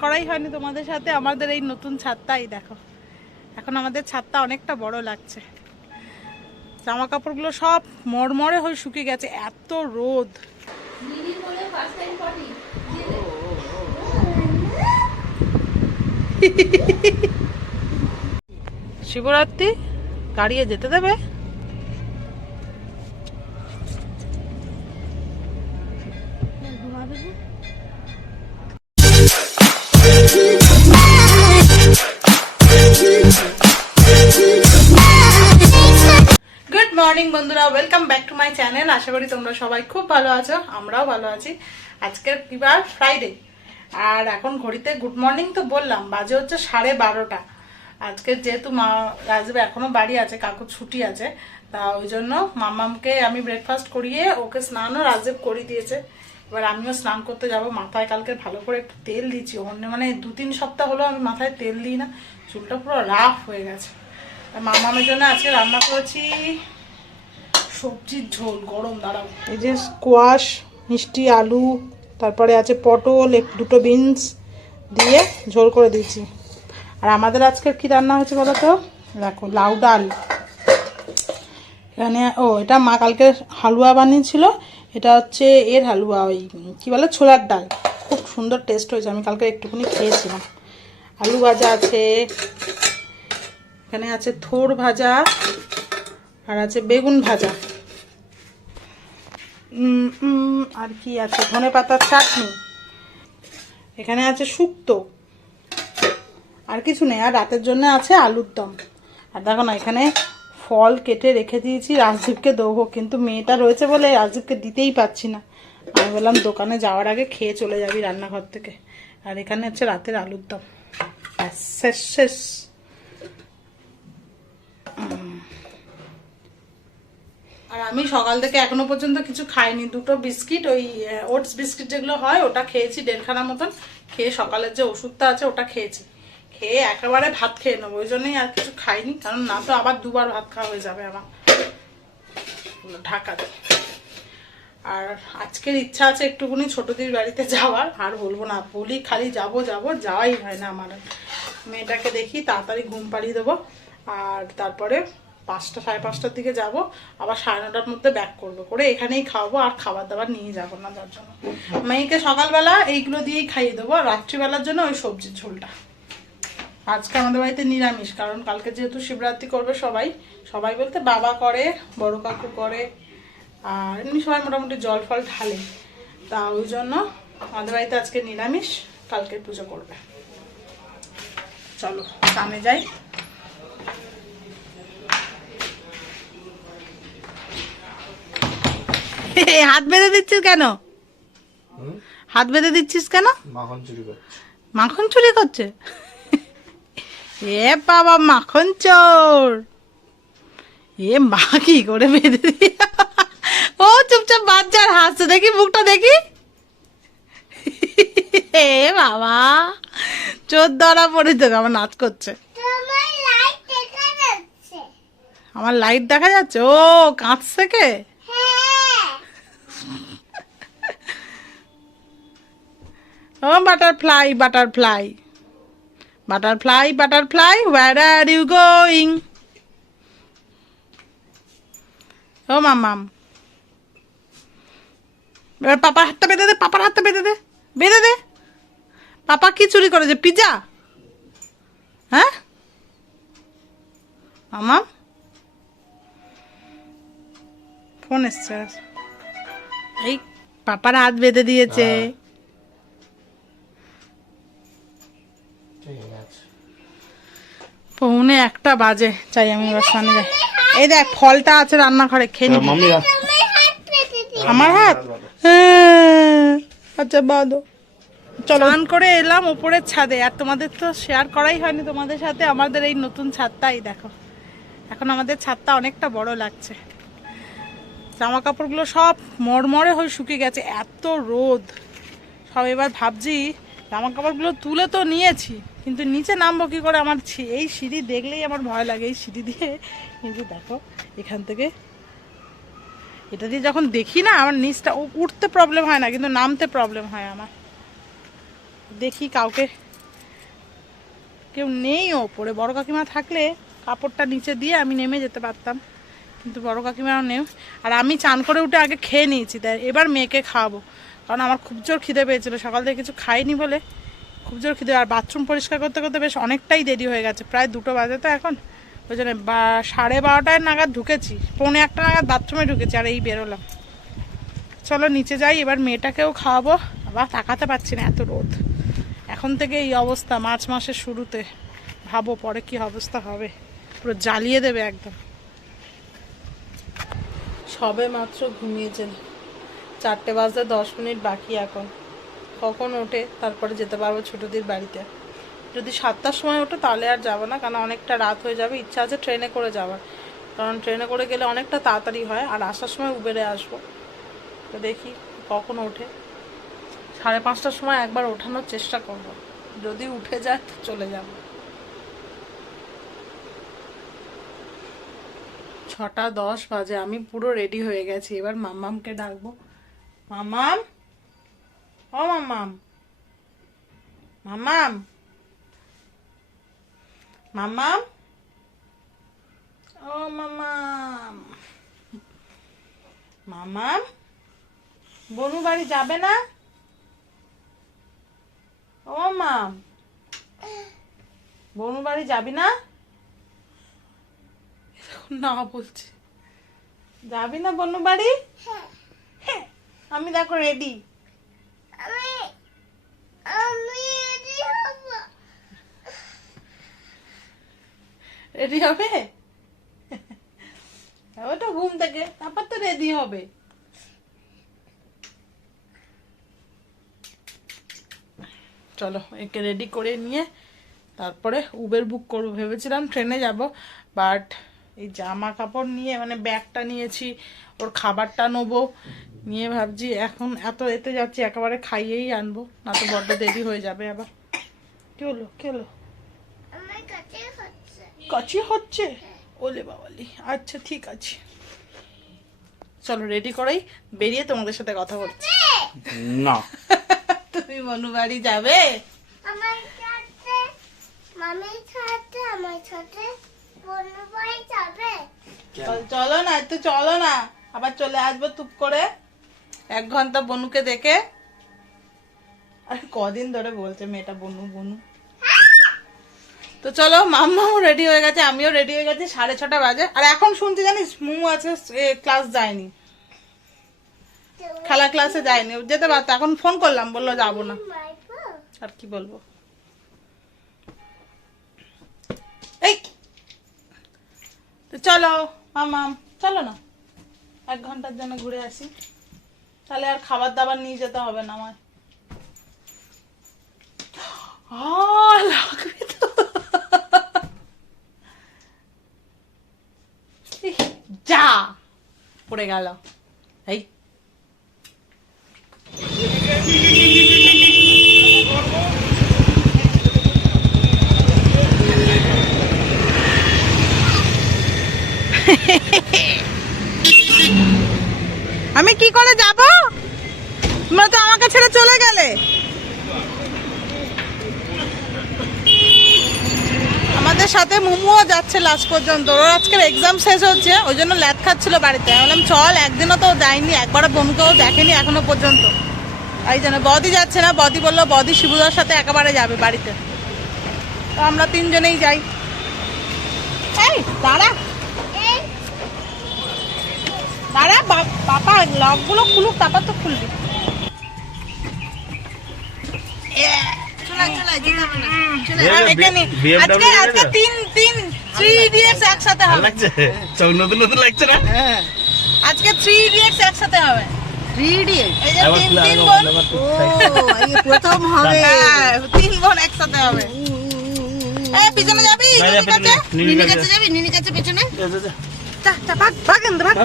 করাই হয়নি তোমাদের সাথে, আমাদের এই নতুন ছাদটাই দেখো। এখন আমাদের ছাদটা অনেকটা বড় লাগছে। জামা কাপড়গুলো সব মরমরে হয়ে শুকিয়ে গেছে, এত রোদ। শিবরাত্রি? দাঁড়িয়ে যেতে দেবে? মর্নিং বন্ধুরা welcome back to my channel আশা করি তোমরা সবাই খুব ভালো আছো, আমরাও ভালো আছি। আজকের কিবার ফ্রাইডে আর এখন ঘড়িতে গুড মর্নিং তো বললাম, বাজে হচ্ছে সাড়ে বারোটা। আজকে যেহেতু মা রাজীব এখনও বাড়ি আছে, কাকু ছুটি আছে, তা ওই জন্য মামামকে আমি ব্রেকফাস্ট করিয়ে ওকে স্নানও রাজীব করিয়ে দিয়েছে। এবার আমিও স্নান করতে যাব, মাথায় কালকে ভালো করে একটু তেল দিচ্ছি। অন্য মানে দু তিন সপ্তাহ হলো আমি মাথায় তেল দিই না, চুলটা পুরো রাফ হয়ে গেছে। মামামের জন্য আজকে রান্না করেছি সবজির ঝোল, গরম, দাঁড়াও। এই যে স্কোয়াশ মিষ্টি, আলু, তারপরে আছে পটল, এক দুটো বিনস দিয়ে ঝোল করে দিয়েছি। আর আমাদের আজকের কি রান্না হয়েছে বলো তো? দেখো, লাউ ডাল। এখানে, ও, এটা মা কালকে হালুয়া বানিয়েছিল। এটা হচ্ছে এর হালুয়া, ওই, কী বলে, ছোলার ডাল। খুব সুন্দর টেস্ট হয়েছে, আমি কালকে একটুখানি খেয়েছিলাম। আলু ভাজা আছে, এখানে আছে থোর ভাজা, আর আছে বেগুন ভাজা। আর কি আছে? ধনে পাতার চাটনি। এখানে আছে শুক্তো। আর কিছু নেই। আর রাতের জন্য আছে আলুর দম। আর দেখো না, এখানে ফল কেটে রেখে দিয়েছি রাজদীপকে দেবো, কিন্তু মেয়েটা রয়েছে বলে রাজদীপকে দিতেই পাচ্ছি না। আমি বললাম, দোকানে যাওয়ার আগে খেয়ে চলে যাবি রান্নাঘর থেকে। আর এখানে হচ্ছে রাতের আলুর দম। শেষ শেষ। আর আমি সকাল থেকে এখনও পর্যন্ত কিছু খাইনি। দুটো বিস্কিট, ওই ওটস বিস্কিট যেগুলো হয়, ওটা খেয়েছি দেড়খানা মতন। খেয়ে সকালের যে ওষুধটা আছে, ওটা খেয়েছি। খেয়ে একেবারে ভাত খেয়ে নেব, ওই জন্যই আর কিছু খাইনি। কারণ না তো আবার দুবার ভাত খাওয়া হয়ে যাবে আমার। ঢাকাতে আর আজকের ইচ্ছা আছে একটুখানি ছোটদির বাড়িতে যাওয়ার। আর বলব না, বলি খালি যাব যাব, যাওয়াই হয় না আমার। মেয়েটাকে দেখি, তাড়াতাড়ি ঘুম পাড়িয়ে দেবো। আর তারপরে পাঁচটা, সাড়ে পাঁচটার দিকে যাব, আবার সাড়ে নটার মধ্যে ব্যাক করব। করে এখানেই খাওয়াবো আর খাবার দাবার নিয়ে যাব না যার জন্য। মেয়েকে সকালবেলা এইগুলো দিয়েই খাইয়ে দেবো আর রাত্রিবেলার জন্য ওই সবজির ঝোলটা। আজকে আমাদের বাড়িতে নিরামিষ, কারণ কালকে যেহেতু শিবরাত্রি করবে সবাই সবাই বলতে বাবা করে, বড় কাকু করে, আর এমনি সবাই মোটামুটি জল ফল ঢালে। তা ওই জন্য আমাদের বাড়িতে আজকে নিরামিষ কালকে পুজো করবে। চলো, সামনে যাই। হাত বেঁধে দিচ্ছিস কেন? হাত বেঁধে দিচ্ছিস কেন? মাখন চুরি করছে। মাখন চুরি করছে? এ বাবা মাখন চোর! এ মা কি করে বেঁধে দিয়ে ও চুপচাপ বাচ্চার হাসছে। দেখি মুখটা দেখি। এ বাবা চোর ধরা পড়েছে আমার নাচ করছে। আমার লাইট দেখা যাচ্ছে। ও কাঁচ থেকে ও butterfly butterfly butterfly butterfly where are you going ও মামাম এবার পাপার হাতটা বেঁধে দে, পাপার হাতটা বেঁধে দে বেঁধে দে। পাপা কি চুরি করেছে পিজা? হ্যাঁ? মামাম ফোন এসছে। এই, পাপার হাত বেঁধে দিয়েছে। পৌনে একটা বাজে চাই আমি এবার স্নানে যাই। এই দেখ ফলটা আছে রান্নাঘরে খেয়ে নিবি মাম্মি আমার হাত? হ্যাঁ, আচ্ছা বাদো চলো। স্নান করে এলাম উপরের ছাদে আর তোমাদের তো শেয়ার করাই হয়নি তোমাদের সাথে আমাদের এই নতুন ছাদটাই দেখো। এখন আমাদের ছাদটা অনেকটা বড় লাগছে। জামা কাপড়গুলো সব মরমরে হয়ে শুকিয়ে গেছে এত রোদ। সব এবার ভাবছি জামা কাপড়গুলো তুলে তো নিয়েছি, কিন্তু নিচে নামবো কি করে? আমার এই সিঁড়ি দেখলেই আমার ভয় লাগে। এই সিঁড়ি দিয়ে কিন্তু দেখো, এখান থেকে এটা দিয়ে যখন দেখি না, আমার নিচটা উঠতে প্রবলেম হয় না, কিন্তু নামতে প্রবলেম হয় আমার। দেখি কাউকে, কেউ নেই ওপরে। বড় কাকিমা থাকলে কাপড়টা নিচে দিয়ে আমি নেমে যেতে পারতাম, কিন্তু বড় কাকিমাও নেই। আর আমি চান করে উঠে আগে খেয়ে নিয়েছি তাই এবার মেয়েকে খাওয়াবো। কারণ আমার খুব জোর খিদে পেয়েছিল। সকাল থেকে কিছু খাইনি বলে খুব জোর খিদে। আর বাথরুম পরিষ্কার করতে করতে বেশ অনেকটাই দেরি হয়ে গেছে। প্রায় দুটো বাজে তো এখন। ওই জন্য বা, সাড়ে বারোটায় নাগাদ ঢুকেছি। পৌনে একটা নাগাদ বাথরুমে ঢুকেছি আর এই বেরোলাম। চলো নিচে যাই, এবার মেয়েটাকেও খাওয়াবো। আবার তাকাতে পারছি না এত রোদ। এখন থেকে এই অবস্থা মার্চ মাসের শুরুতে। ভাবো পরে কি অবস্থা হবে। পুরো জ্বালিয়ে দেবে একদম। সবে মাত্র ঘুমিয়েছেন। চারটে বাজতে দশ মিনিট বাকি এখন। কখন ওঠে, তারপরে যেতে পারব ছোটদের বাড়িতে। যদি সাতটার সময় ওঠে তাহলে আর যাব না, কারণ অনেকটা রাত হয়ে যাবে। ইচ্ছা আছে ট্রেনে করে যাওয়ার। কারণ ট্রেনে করে গেলে অনেকটা তাড়াতাড়ি হয়, আর আসার সময় উবেরে আসব। তো দেখি কখন ওঠে। সাড়ে পাঁচটার সময় একবার ওঠানোর চেষ্টা করব। যদি উঠে যায় তো চলে যাব। ছটা দশ বাজে, আমি পুরো রেডি হয়ে গেছি। এবার মাম্মামকে ডাকবো। মামাম ও মাম্মাম মামাম মামাম ও মামাম মামাম বনু বাড়ি যাবে না ও মাম বনু বাড়ি যাবি না না বলছে। যাবি না বনু বাড়ি হ্যাঁ, আমি দেখো রেডি আমি আমি রেডি হব। রেডি হবে? ওটা ঘুম থেকে তারপর তো রেডি হবে। চলো একে রেডি করে নিয়ে তারপরে উবের বুক করব। ভেবেছিলাম ট্রেনে যাব বাট এই জামা কাপড় নিয়ে মানে ব্যাগটা নিয়েছি ওর খাবারটা নেব। নিয়ে ভাবছি এখন এত এতে যাচ্ছি একেবারে খাইয়েই আনব না তো বড্ড দেরি হয়ে যাবে আবার। কি হলো কি হলো? হচ্ছে। ওলে বাবালি আচ্ছা ঠিক আছে। চলো রেডি করাই বেরিয়ে তোমাদের সাথে কথা বলছি। না। তুমি মনু বাড়ি যাবে? আমার সাথে মামির সাথে আমার সাথে যাবে চল- চলো না একটু চলো না। আবার চলে আসব টুপ করে। এক ঘণ্টা বনুকে দেখে। আর কদিন ধরে বলছে মেয়েটা বনু বনু। তো চলো মাম্মাও রেডি হয়ে গেছে আমিও রেডি হয়ে গেছি সাড়ে ছটা বাজে। আর এখন শুনছি জানিস মুমু আছে ক্লাস যায়নি। খেলা ক্লাসে যায়নি যেতে পারতো। এখন ফোন করলাম বলল যাব না। আর কি বলব? তো চলো মামাম চলো না। এক ঘণ্টার জন্য ঘুরে আসি। তাহলে আর খাবার দাবার নিয়ে যেতে হবে না আমার যা, পড়ে গেল। এই। আমি কি করে যাব? তোমরা তো আমাকে ছেড়ে চলে গেলে। আমাদের সাথে মুমুও যাচ্ছে লাস্ট পর্যন্ত। ওর আজকের এক্সাম শেষ হচ্ছে, ওই জন্য ল্যাদ খাচ্ছিল বাড়িতে। বললাম, চল, একদিনও তো যায়নি একবারও বোনকেও দেখেনি এখনও পর্যন্ত। এই জন্য বদি যাচ্ছে না, বদি বলল, বদি শিবুদার সাথে একেবারে যাবে বাড়িতে। তো আমরা তিনজনেই যাই। এই, দাঁড়া। দাঁড়া বাবা লকগুলো খুলুক তারপর তো খুলবি। আজকে থ্রি ইডিয়টস একসাথে হবে। প্রথম হবে। হ্যাঁ, তিন বোন একসাথে হবে। পিছনে যাবি নিনি কাছে? যাবি? নিনি কাছে পেছনে? ভাগ ভাগ ভাগ।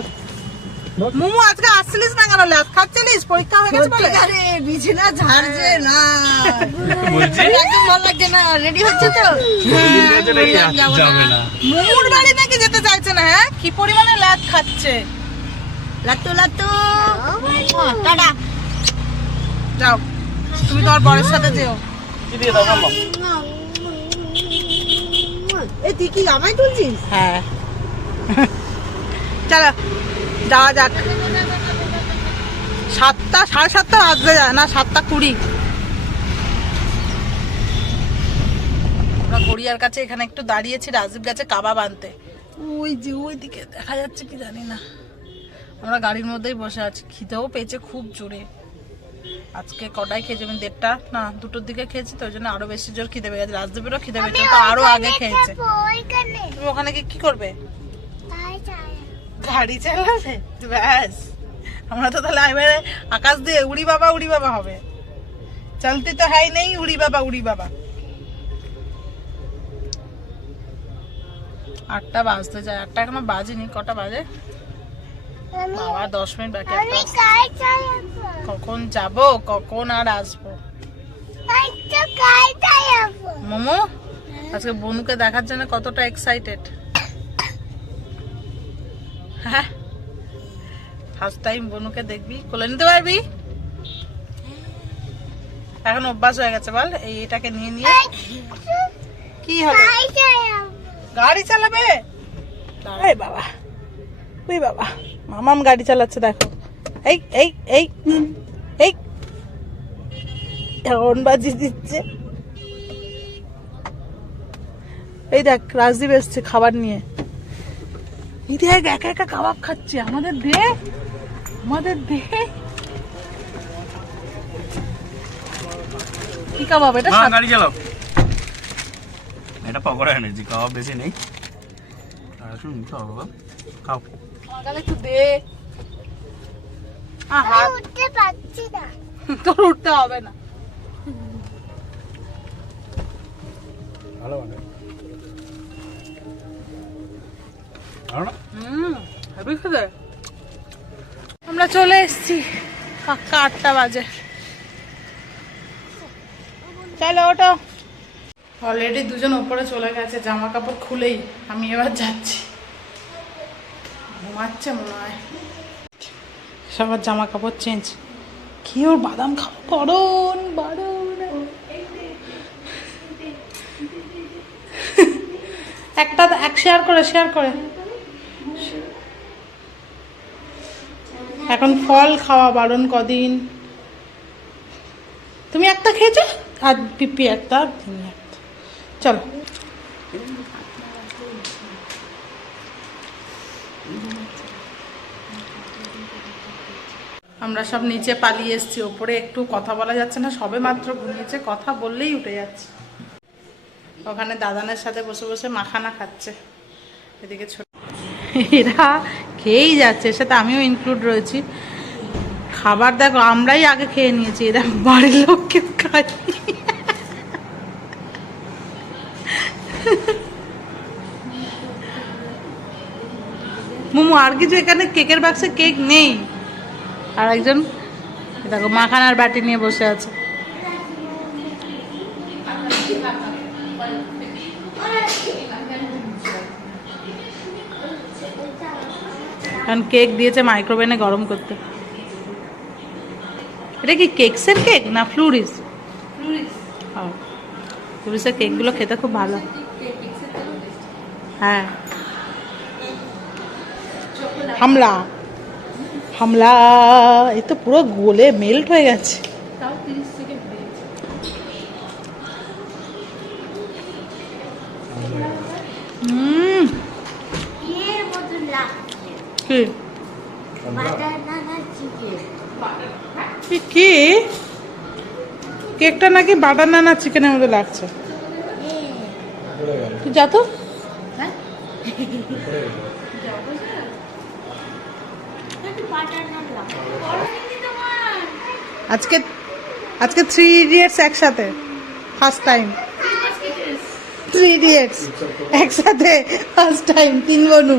মোমো আজকে আসছিলিস না কেন? ল্যাদ খাচ্ছিলিস? পরীক্ষা হয়ে গেছে বলে? আরে বিছানা ঝাড়ছে না। বলছি? ভালো লাগছে না। রেডি হচ্ছে তো? মোমোর বাড়ি নাকি যেতে চাইছে না হ্যাঁ? কি পরিমাণে ল্যাদ খাচ্ছে? লাট্টু লাট্টু। টাটা যাও। তুমি তোমার বরের সাথে যেও। কি দিয়ে দাও মাম্মা এই তুই কি আমায় তুলছিস? হ্যাঁ। চলো। যাওয়া যাক। সাতটা, সাড়ে সাতটা বাজতে যায়, না, সাতটা কুড়ি। আমরা গড়িয়ার কাছে এখানে একটু দাঁড়িয়েছি, রাজীব গাছে কাবাব আনতে। ওই যে ওই দিকে দেখা যাচ্ছে কি জানি না। আমরা গাড়ির মধ্যেই বসে আছি, খিদেও পেয়েছে খুব জোরে। আজকে কটায় খেয়েছি? আমি দেড়টা, না, দুটোর দিকে খেয়েছি, তো ওই জন্য আরও বেশি জোর খিদে পেয়ে গেছে। রাজদীপেরও খিদে পেয়েছে আরও আগে খেয়েছে। তুমি ওখানে গিয়ে কি করবে? গাড়ি চালাবে? ব্যাস। আমরা তো তাহলে এবারে আকাশ দিয়ে উড়ি বাবা উড়ি বাবা হবে। চলতে তো হয় নেই উড়ি বাবা উড়ি বাবা। আটটা বাজতে যায়। আটটা এখনও বাজেনি কটা বাজে? বাবা দশ মিনিট বাকি কখন যাব? কখন আর আসব? মোমো আজকে বনুকে দেখার জন্য কতটা এক্সাইটেড হ্যাঁ। ফার্স্ট টাইম বনুকে দেখবি। কোলে নিতে পারবি? এখন অভ্যাস হয়ে গেছে বল, এই এটাকে নিয়ে নিয়ে। কি হবে গাড়ি চালাবে? এই বাবা। ওই বাবা। মামাম গাড়ি চালাচ্ছে, দেখো। এই এই এই এই। হর্ন বাজি দিচ্ছে। এই দেখ, রাজদীপ এসছে খাবার নিয়ে। দেখ একা একা কাবাব খাচ্ছে। আমাদের দে আমাদের দে কি কাবাব এটা? হ্যাঁ গাড়ি চালাও। এটা পকোড়া এনেছি খাওয়া বেশি নেই। আর শুন খাও বাবা। খাও। একটু দে। আহ, উঠতে পারছি না। তোর উঠতে হবে না। ভালো ভালো আমরা চলে এসেছি। পাক্কা আটটা বাজে। চলো ওটো অলরেডি দুজন ওপরে চলে গেছে জামা কাপড় খুলেই আমি এবার যাচ্ছি। ঘুমাচ্ছে মনে হয়। সবার জামা কাপড় চেঞ্জ কি ওর বাদাম খাব? করুন বারণ। একটা এক শেয়ার করে শেয়ার করে। এখন ফল খাওয়া বারণ কদিন। তুমি একটা খেয়েছো? আর পিপি একটা চলো। আমরা সব নিচে পালিয়ে এসেছি, ওপরে একটু কথা বলা যাচ্ছে না, সবে মাত্র ঘুমিয়েছে, কথা বললেই উঠে যাচ্ছে। ওখানে দাদানের সাথে বসে বসে মাখানা খাচ্ছে। এদিকে ছোট এরা খেয়েই যাচ্ছে সাথে আমিও ইনক্লুড রয়েছি। খাবার দেখো, আমরাই আগে খেয়ে নিয়েছি এরা বাড়ির লোককে খাই। মোমো, আর কিছু এখানে কেকের বাক্সে কেক নেই। আর একজন দেখো মাখানার বাটি নিয়ে বসে আছে। কারণ কেক দিয়েছে মাইক্রোওভেনে গরম করতে। এটা কি কেকসের কেক না ফ্লুরিস ফ্লুরিসের কেকগুলো খেতে খুব ভালো। হ্যাঁ। হামলা। হামলা। এই তো পুরো গোলে মেল্ট হয়ে গেছে হুম এর মতো লাগছে কি বানানা চিকেন কি কেকটা নাকি বাটার নানা চিকেনের মতো লাগছে? তুই যা তো। আজকে আজকে থ্রি ইডিয়েটস একসাথে। ফার্স্ট টাইম থ্রি ইডিয়েটস একসাথে ফার্স্ট টাইম তিন বনু।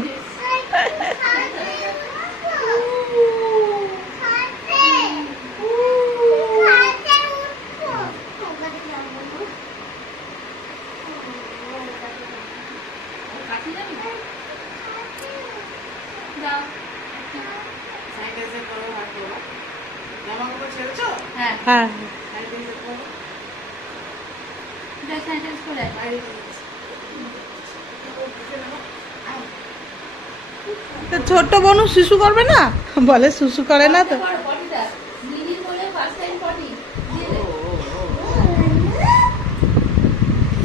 হ্যাঁ। তো ছোট্ট বনু শিশু করবে না? বলে শিশু করে না তো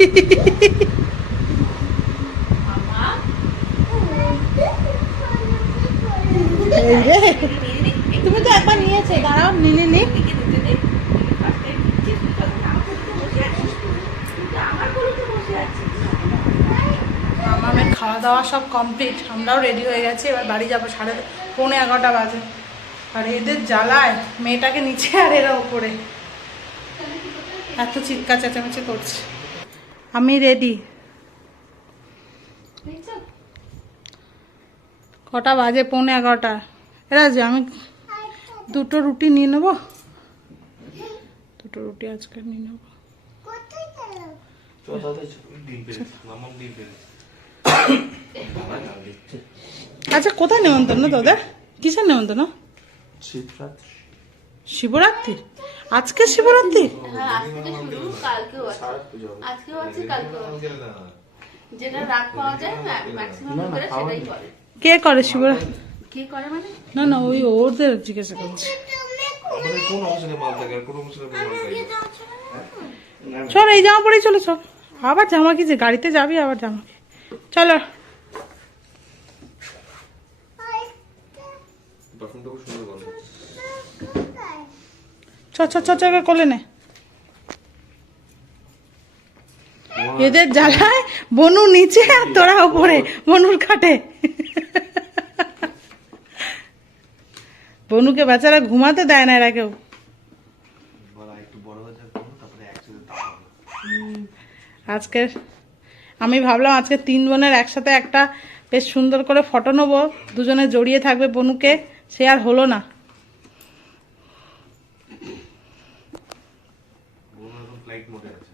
এই রে তুমি তো একবার নিয়েছে দাঁড়াও নিনি নি আমাদের খাওয়া দাওয়া সব কমপ্লিট আমরাও রেডি হয়ে গেছি, এবার বাড়ি যাব সাড়ে পৌনে এগারোটা বাজে। আর এদের জ্বালায়, মেয়েটাকে নিচে আর এরা উপরে। এত চিৎকার, চেঁচামেচি করছে। আমি রেডি কটা বাজে? পৌনে এগারোটা। এরা যে আমি দুটো রুটি নিয়ে নেব। দুটো রুটি আজকে নিয়ে নেব। আচ্ছা কোথায় নেমন্তন্ন দাদা কিসের নেমন্তন্ন? শিবরাত্রি। আজকে শিবরাত্রি? যেটা রাত পাওয়া যায় ম্যাক্সিমাম সেটাই করে। কে করে শিবরাত্রি কে করে মানে? না না ওই ওদের জিজ্ঞাসা করছি। চল এই জামা পরেই চলে চল। আবার জামা কি যে গাড়িতে যাবি আবার জামা চলো। চ চ চ কোলে নে। এদের জ্বালায় বনু নিচে আর তোরা উপরে বনুর খাটে। বনুকে বেচারা ঘুমাতে দেয় না এরা কেউ। আজকে আমি ভাবলাম আজকে তিন বোনের একসাথে একটা বেশ সুন্দর করে ফটো নেব দুজনে জড়িয়ে থাকবে বনুকে সে আর হলো না বোন এখন ফ্লাইট মোডে আছে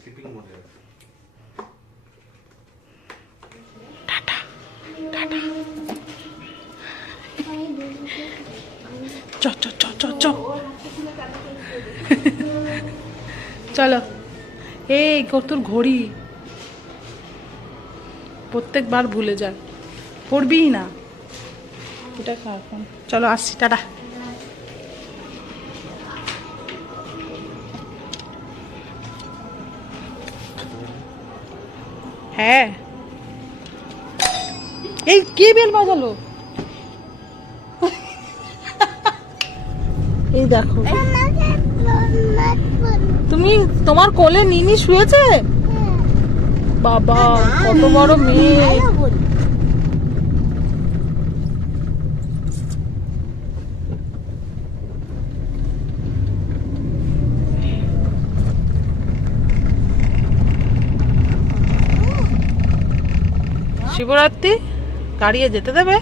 স্লিপিং মোডে আছে চ চ চ চ চ। চলো। এই তোর ঘড়ি। প্রত্যেকবার ভুলে যায় পড়বি না। এটা খা এখন। চলো, আসছি, টাটা। হ্যাঁ। এই, কে বেল বাজালো? দেখো। তুমি তোমার কোলে নিনি শুয়েছে? বাবা কত বড় মেয়ে। শিবরাত্রি গাড়িয়ে যেতে দেবে?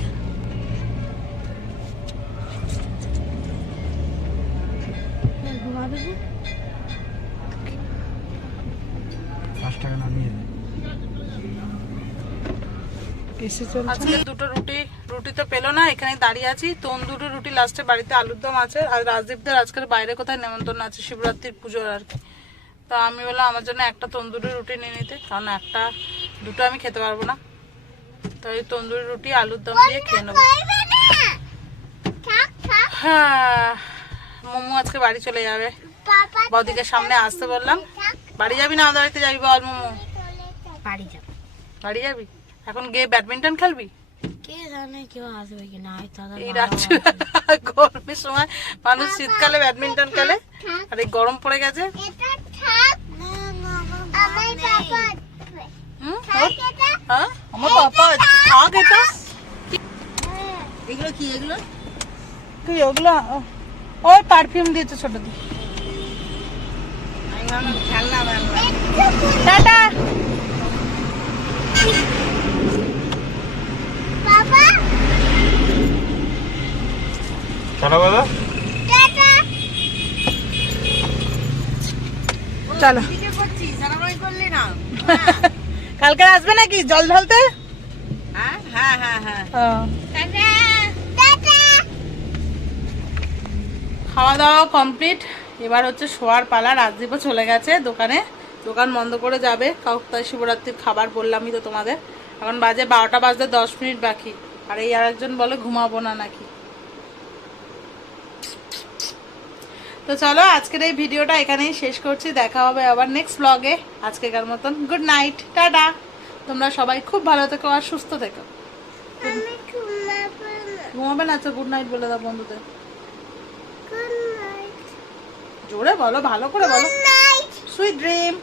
এসে চলছে। আজকে দুটো রুটি রুটি তো পেল না এখানে দাঁড়িয়ে আছি। তন্দুরি রুটি লাস্টে বাড়িতে আলুর দম আছে আর রাজদীপদের আজকের বাইরে কোথায় নেমন্তন্ন আছে শিবরাত্রির পুজোর আর কি। তো আমি বললাম আমার জন্য একটা তন্দুরি রুটি নিয়ে নিতে কারণ একটা দুটো আমি খেতে পারব না। তো এই তন্দুরি রুটি আলুর দম দিয়ে খেয়ে নেব। হ্যাঁ মোমো আজকে বাড়ি চলে যাবে। বৌদিকে সামনে আসতে বললাম। বাড়ি যাবি না আমাদের বাড়িতে যাবি বল মোমো বাড়ি যাব। বাড়ি যাবি? এখন গিয়ে ব্যাডমিন্টন খেলবি? কে জানে কেউ আসবে কি না এই গরমের সময় মানুষ শীতকালে ব্যাডমিন্টন খেলে। আর এই গরম পড়ে গেছে? হুম? হ্যাঁ? আমার পাপা আছে। থাক এটা। এগুলো কি এগুলো? তুই ওগুলো? ওই পারফিউম দিয়েছে ছোট দি টাটা। চলো। না কালকে আসবে নাকি? জল ঢালতে? খাওয়া দাওয়া কমপ্লিট। এবার হচ্ছে শোয়ার পালা। রাজদীপও চলে গেছে দোকানে। দোকান বন্ধ করে যাবে। কাউতায় শিবরাত্রির খাবার বললামই তো তোমাদের। এখন বাজে বারোটা বাজতে দশ মিনিট বাকি। আর এই আরেকজন বলে ঘুমাবো না নাকি। তো চলো আজকের এই ভিডিওটা এখানেই শেষ করছি। দেখা হবে আবার নেক্সট ব্লগে আজকেকার মতন গুড নাইট টাটা। তোমরা সবাই খুব ভালো থেকো আর সুস্থ থেকো। ঘুমাবে না। আচ্ছা গুড নাইট বলে দাও বন্ধুদের। জোরে বলো ভালো করে বলো। Sweet dream